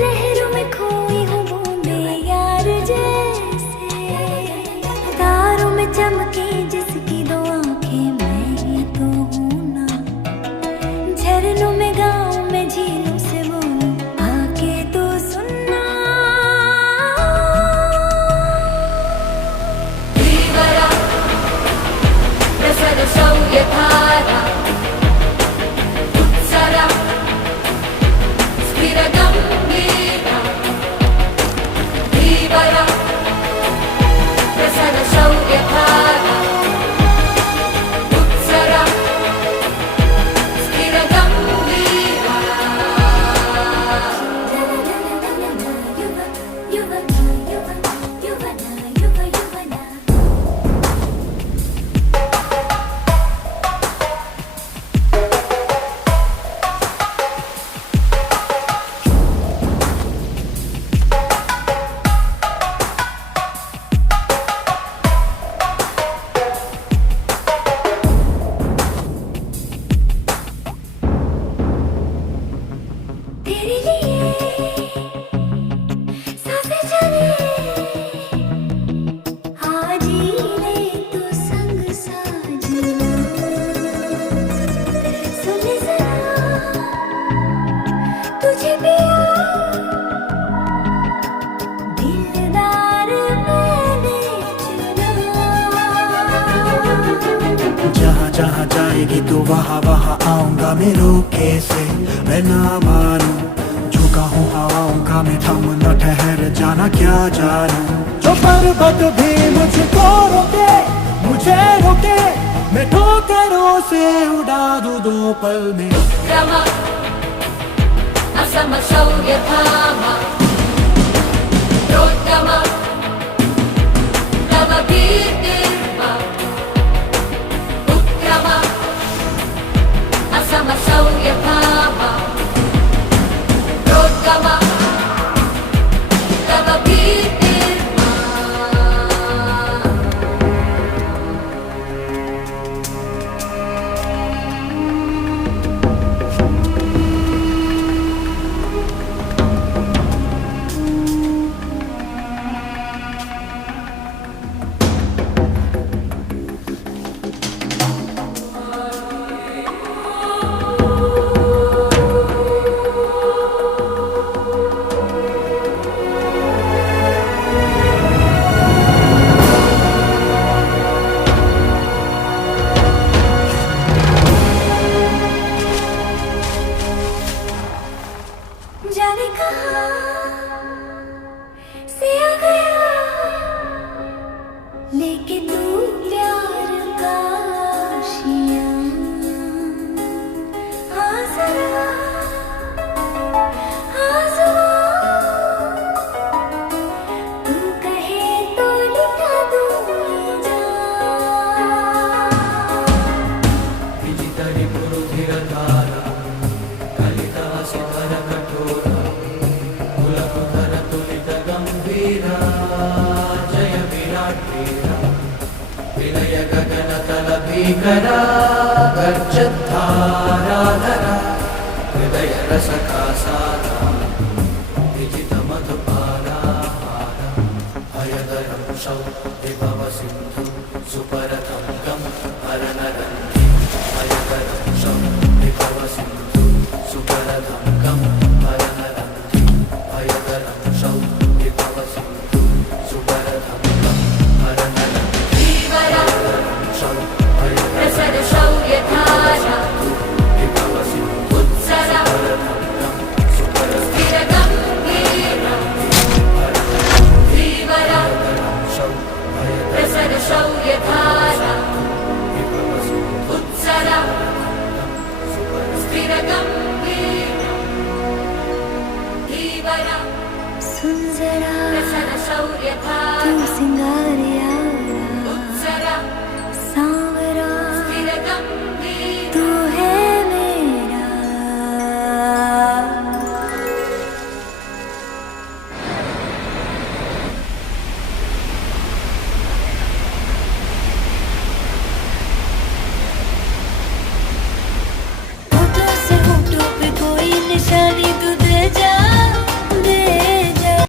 लहरों में खोई हूँ बूंदे यार जैसे, तारों में चमके जिसकी दो आंखें मैं ही तो हूँ ना, झरनों में गाँव में झीलों से बोलूं आके तो सुनना। धीवरा प्रसर शौर्य धारा उत्सरा गंभीरा, धीवरा प्रसर शौर्य धारा उत्सरा स्थिर गंभीरा। जहाँ जाएगी तो वहाँ वहाँ आऊंगा मैं रोके से, मैं ना मानू झुका हूँ हवाओं का मैं, थम न ठहर जाना क्या जानू। जो पर्वत भी मुझको रोके मुझे रोके, मैं ठोकरों से उड़ा दूँ दो पल में। रमा असम शौर्य धामा रोद्गमा तव कीर्तिर्मा, उत्क्रमा असम शौर्य धामा रोद्गमा तव कीर्तिर्मा। जाने कहाँ से आ गया लेके तू प्यार का आशियाँ, हाँ जरा हाँ जरा तू कहे तो लुटा दूँ ये जान। विजितरि पुरुधिर धारा कलिता शिखर कठोरा, कुलकुधर तुलित गंभीरा, जय विराट वीरा, विनय गगन तल भीकरा, गर्जद्धाराधरा, हृदय रस का सारा, विजित मधुपाला हारा, भयदरं विभव सिंधु सुपरतं गं हरनरन्ति, भयदरं विभव सिंधु सुपरतं गं हरनरन्ति, भयदरं विभव सिंधु सुपरतं गं हरनरन्ति। धीवरा प्रसर शौर्य धारा उत्सरा स्थिर गंभीरा, धीवरा प्रसर शौर्य धारा उत्सरा स्थिर गंभीरा, धीवरा सुन जरा प्रसर शौर्यथा तू सिंगारे